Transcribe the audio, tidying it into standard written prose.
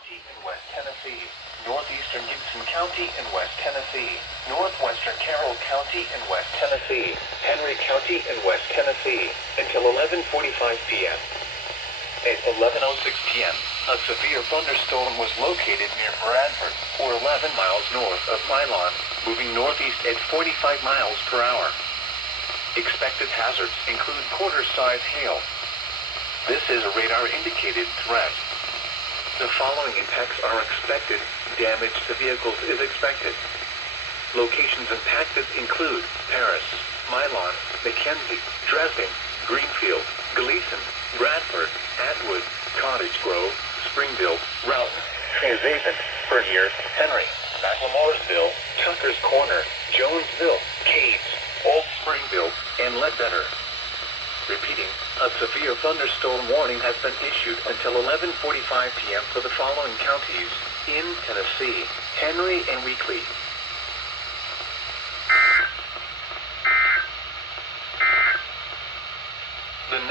County in West Tennessee, northeastern Gibson County in West Tennessee, northwestern Carroll County in West Tennessee, Henry County in West Tennessee, until 11:45 p.m. At 11:06 p.m., a severe thunderstorm was located near Bradford, or 11 miles north of Milan, moving northeast at 45 miles per hour. Expected hazards include quarter-size hail. This is a radar-indicated threat. The following impacts are expected. Damage to vehicles is expected. Locations impacted include Paris, Milan, Mackenzie, Dresden, Greenfield, Gleason, Bradford, Atwood, Cottage Grove, Springville, Roughton, Fairhaven, Bernier, Henry, McLemoresville, Tucker's Corner, Jonesville, Cades, Old Springville, and Ledbetter. Repeating, a severe thunderstorm warning has been issued until 11:45 p.m. for the following counties in Tennessee: Henry and Weakley,